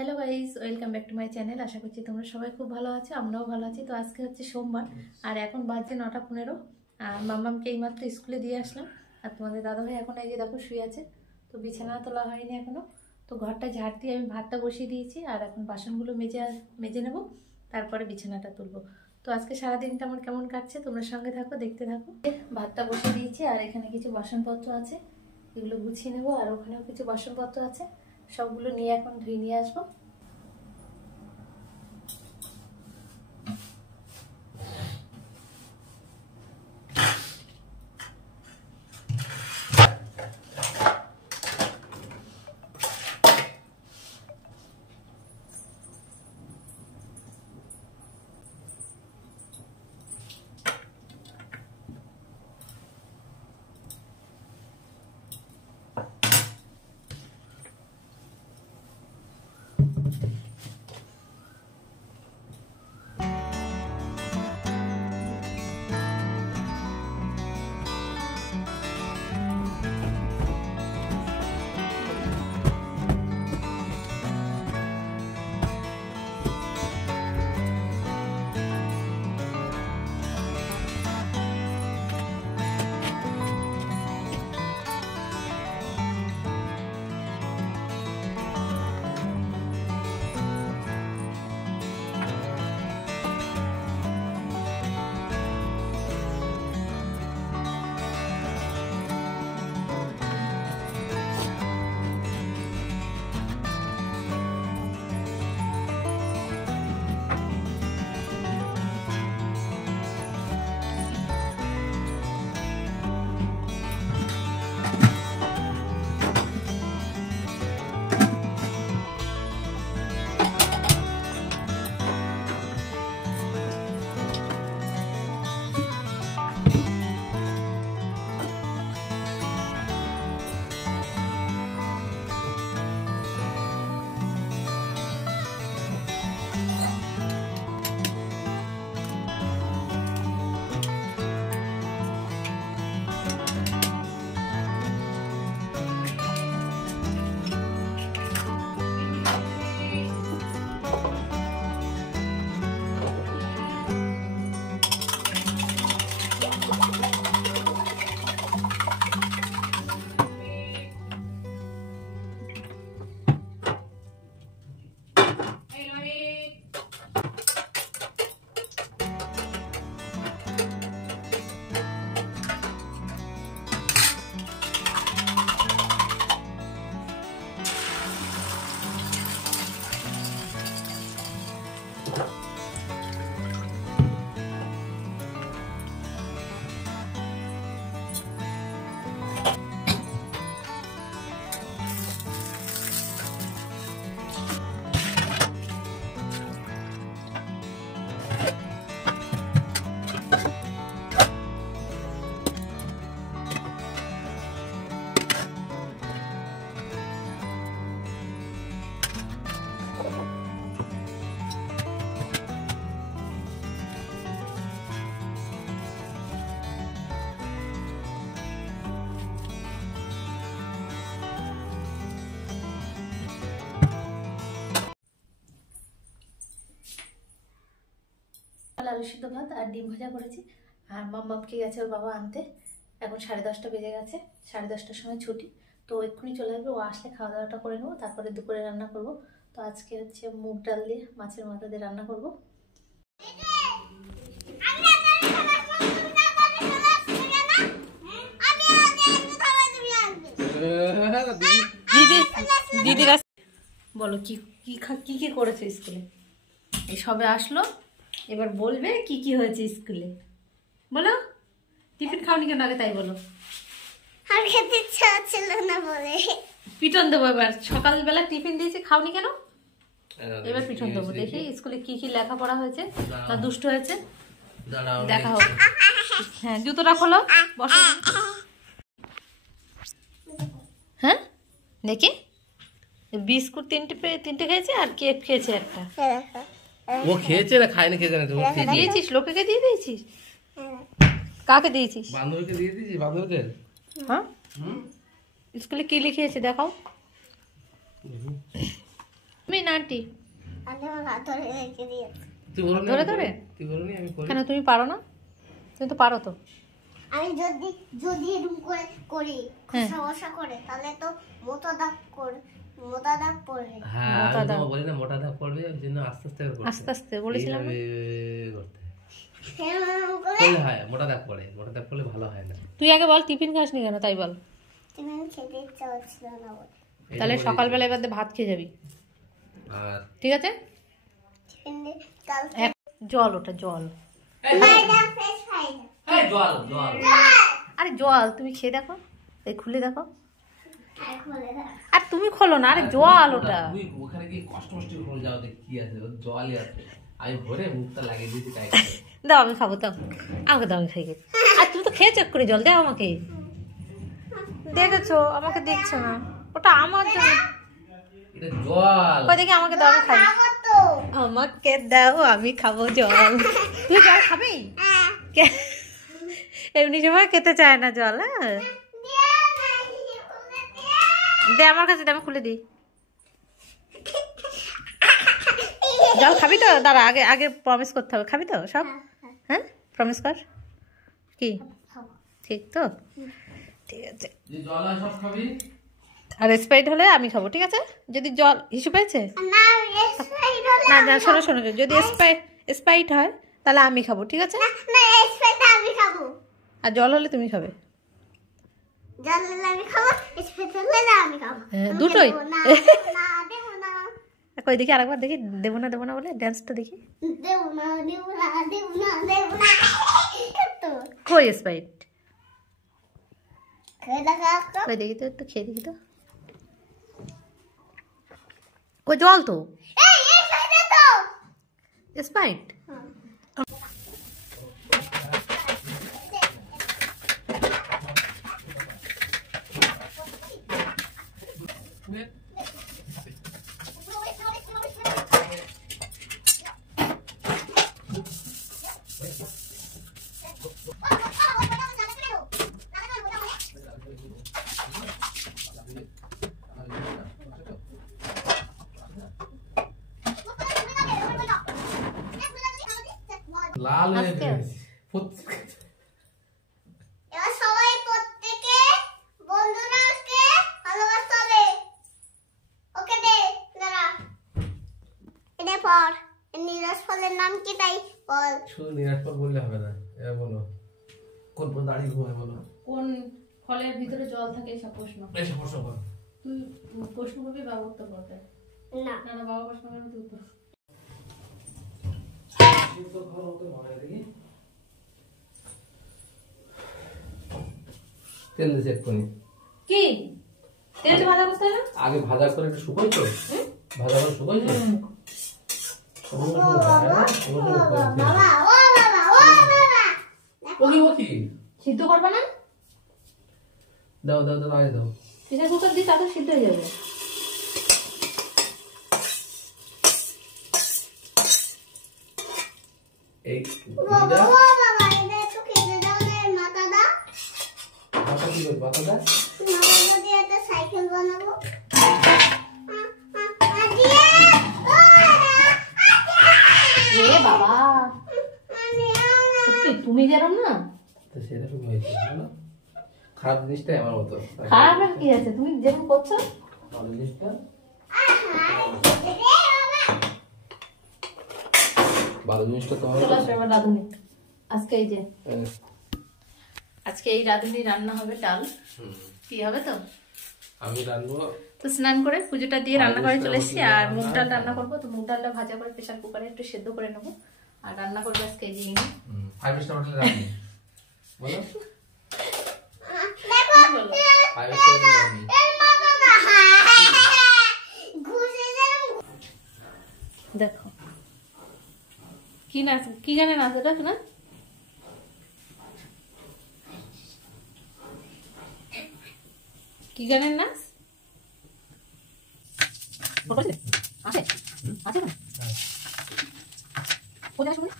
Hello guys, welcome back to my channel. আশা করছি তোমরা সবাই খুব ভালো আছো, আমরাও ভালো আছি। তো আজকে হচ্ছে সোমবার আর এখন বাজছে 9:15। আর মাম্মামকে এইমাত্র স্কুলে দিয়ে আসলাম। আর তোমাদের দাদাভাই এখন এই যে দেখো শুয়ে আছে, তো বিছানা তোলা হয়নি এখনো। তো ঘরটা ঝাড় দিয়ে আমি ভাতটা বসিয়ে দিয়েছি আর এখন বাসনগুলো মেজে নেব, তারপরে বিছানাটা তুলবো। তো আজকে সারাদিনটা আমার কেমন কাটছে তোমরা সঙ্গে থাকো, দেখতে থাকো। ভাতটা বসিয়ে দিয়েছি আর এখানে কিছু বাসনপত্র আছে, এগুলো গুছিয়ে নেবো। আর ওখানেও কিছু বাসনপত্র আছে, সবগুলো নিয়ে এখন ধুয়ে নিয়ে আসবো। আলু সিদ্ধ ভাত আর ডিম ভাজা করেছি। আর মাম্মামকে গেছে ওর বাবা আনতে, এখন 10:30 বেজে গেছে। 10:30টার সময় ছুটি, তো এক্ষুনি চলে আসবে। ও আসলে খাওয়া দাওয়াটা করে নেবো, তারপরে দুপুরে রান্না করব। তো আজকে হচ্ছে মুগ ডাল দিয়ে মাছের মাথা দিয়ে রান্না করব। দিদিরা বলো কি কি কি কি করেছে স্কুলে? এই সবে আসলো, এবার বলবে কি কি হয়েছে স্কুলে। বলো, টিফিন খাওনি কেন আগে তাই বলো। আর খেতে ইচ্ছা ছিল না বলে পিটন দেবো এবার। সকালবেলা টিফিন দিয়েছি, খাওনি কেন? এবার পিটন দেবো। দেখি স্কুলে কি কি লেখাপড়া হয়েছে না দুষ্ট হয়েছে, দেখা হোক। হ্যাঁ, জুতোটা খোলো, বসো। হ্যাঁ দেখি, বিস্কুট তিনটে খেয়েছে আর কেক খেয়েছে একটা। ও খেয়েছে না খায়নি খেয়েছে না? দিয়েছিস লোকে দিয়ে দিয়েছিস? কাকে দিয়েছিস? বান্ধবীকে দিয়ে দিয়েছিস? বান্ধবীকে? হ্যাঁ, স্কুলে কি লিখিয়েছে দেখাও। তুমি না আন্টি আমি আমার হাত ধরে রেখে দিয়েছি। তুই বলো ধরে ধরে তুই বলো নি আমি করি। কেন তুমি পারো না? তুমি তো পারো তো। আমি যদি যদি এরকম করে করি হ্যাঁ। সমস্যা করে তাহলে তো মোটা দাগ পড়বে। হ্যাঁ মোটা আমি দাগ। তোমাকে বলি না মোটা দাগ পড়বে ওই জন্য আস্তে আস্তে করে করতে আস্তে আস্তে বলেছিলাম না? এইভাবে করতে এরকম করে করলে হয় মোটা দাগ পড়ে মোটা দাগ পড়লে ভালো হয় না। তুই আগে বল টিফিন খাসনি কেন তাই বল। তুমি খেতে ইচ্ছা হচ্ছিল না বলে এই তাহলে বলে সকালবেলা এবার ভাত খেয়ে যাবি, আর ঠিক আছে? কিন্তু কালকে জল, ওটা জল। ফ্রাইডা ফ্রেশ ফ্রাইডা এই জল জল আরে জল, তুমি খেয়ে দেখো, এই খুলে দেখো। আর খুলে দাও। আর তুমি খোলো না, আরে জল ওটা। তুই ওখানে গিয়ে কষ্ট করে যাও দেখ কি আছে ওর জলই আছে। আমি ভরে মুখটা লাগিয়ে দিয়েছি তাই দাও আমি খাবো, দাও আমাকে, দাও আমি খাই গে। আর তুমি তো খেয়ে চেক করে জল দাও আমাকে। দেখেছো আমাকে দিচ্ছ না, ওটা আমার জন্য। এটা জল। কই দেখি আমাকে দাও, আমি খাই। খাবো তো। আমাকে দাও আমি খাবো জল। তুই জল খাবি? হ্যাঁ। এমনি সময় খেতে চায় না জল। হ্যাঁ দিয়ে না, খুলে দিয়ে। দে আমার কাছে, আমি খুলে দিই। জল খাবি তো? দাঁড়া, আগে আগে প্রমিস করতে হবে, খাবি তো সব? হ্যাঁ প্রমিস কর। কি খাবো। ঠিক তো? ঠিক আছে। যে জল হয় সব খাবি। আর স্প্রাইট হলে আমি খাবো, ঠিক আছে? যদি জল হিসু পেয়েছে না স্প্রাইট হলে না, না শোনো শোনো, যদি স্প্রাইট হয় তাহলে আমি খাবো, ঠিক আছে? না স্প্রাইট আমি খাবো। আর জল হলে তুমি খাবে। জল হলে আমি খাবো, স্প্রাইট হলে না আমি খাবো। হ্যাঁ, আমাকে দুটোই? দেবো না, দেবো না, কই দেখি আরেকবার দেখি, দেবো না বলে ড্যান্সটা দেখি। দেবো না, দেবো না, দেবো না, দেবো না। তো কই স্প্রাইট? খেয়ে দেখা তো। কই দেখি তো, একটু খেয়ে দেখি তো। কই জল তো, এই সাইডে তো। স্প্রাইট। লাল হয়ে আস্তে গেছে। এবার সবাই প্রত্যেকে বন্ধুরাকে ভালোবাসতে হবে। ওকে দে, দাঁড়া। এটা পর নিরাজ ফলের নাম কি তাই বল। শুধু নিরাটপর বললে হবে না, এবার বলো কোন কোন দাঁড়িয়ে ঘুমায় বলো। কোন ফলের ভিতরে জল থাকে এসব প্রশ্ন। এসে প্রশ্ন কর। তুই প্রশ্ন করবি, বাবা উত্তর করবে। না না না, বাবা প্রশ্ন করবে, তুই উত্তর। তেল দিয়ে চেক করি। কি তেল ভাজা করতে হবে? আগে ভাজা করে একটু শুকোইছো, ভাজা করে শুকোইছো। বাবা, ও বাবা। ও কি সিদ্ধ করবে না? দাও দাও দাও আগে দাও। প্রেসার কুকার দিয়ে তাড়াতাড়ি সিদ্ধ হয়ে যাবে। এই বাবা, এটা ও বাবা, এটা একটু খেতে দাও না, মাথা দা। মাথা কি করবে মাথা দা। মাথা দিয়ে একটা সাইকেল বানাবো। দিয়ে, ও এ বাবা, সত্যি তুমি যেরম না। তো সেটা শুরু হয়েছে না, খারাপ জিনিসটাই আমার মতো। খারাপ আর কি আছে, তুমি যেরকম করছো। ভালো জিনিসটা ভালো জিনিসটা তোমার চলে আসো এবার রাঁধুনি। আজকে এই যে হ্যাঁ। আজকে এই রাঁধুনি রান্না হবে ডাল। কি হবে তো? আমি রান্না তো স্নান করে পুজোটা দিয়ে রান্না করে চলে এসেছি। আর মুগ ডাল রান্না করবো, তো মুগ ডালটা ভাজা করে প্রেসার কুকারে একটু সেদ্ধ করে নেবো। আর রান্না করবো আজকে এই যে 5 স্টার হোটেলে রান্না বলো দেখো, 5 স্টার হোটেলে রান্না। এর মতো না। ঘুষে যেরকম দেখো কি নাচ, কি গানে নাচ এটা না? কি গানের নাচ? আছে আছে না? কোথায় শুনি?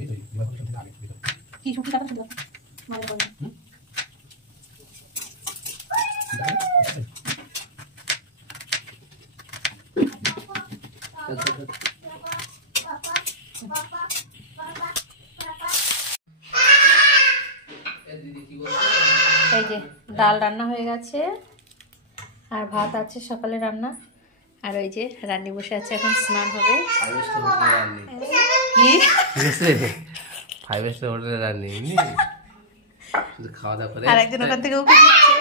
এই যে বিবাহ শুনতে আগে বিবাহ। কি শুনতে কথা শুনতে? মানে বল। দিদি কি বলছো? এই যে ডাল রান্না হয়ে গেছে আর ভাত আছে সকালে রান্না। আর ওই যে রান্নি বসে আছে, এখন স্নান হবে। কি ফাইভ স্টার হোটেলে রান্নি শুধু খাওয়া দাওয়া করে আর একজন ওখান থেকে উঠে দিচ্ছে।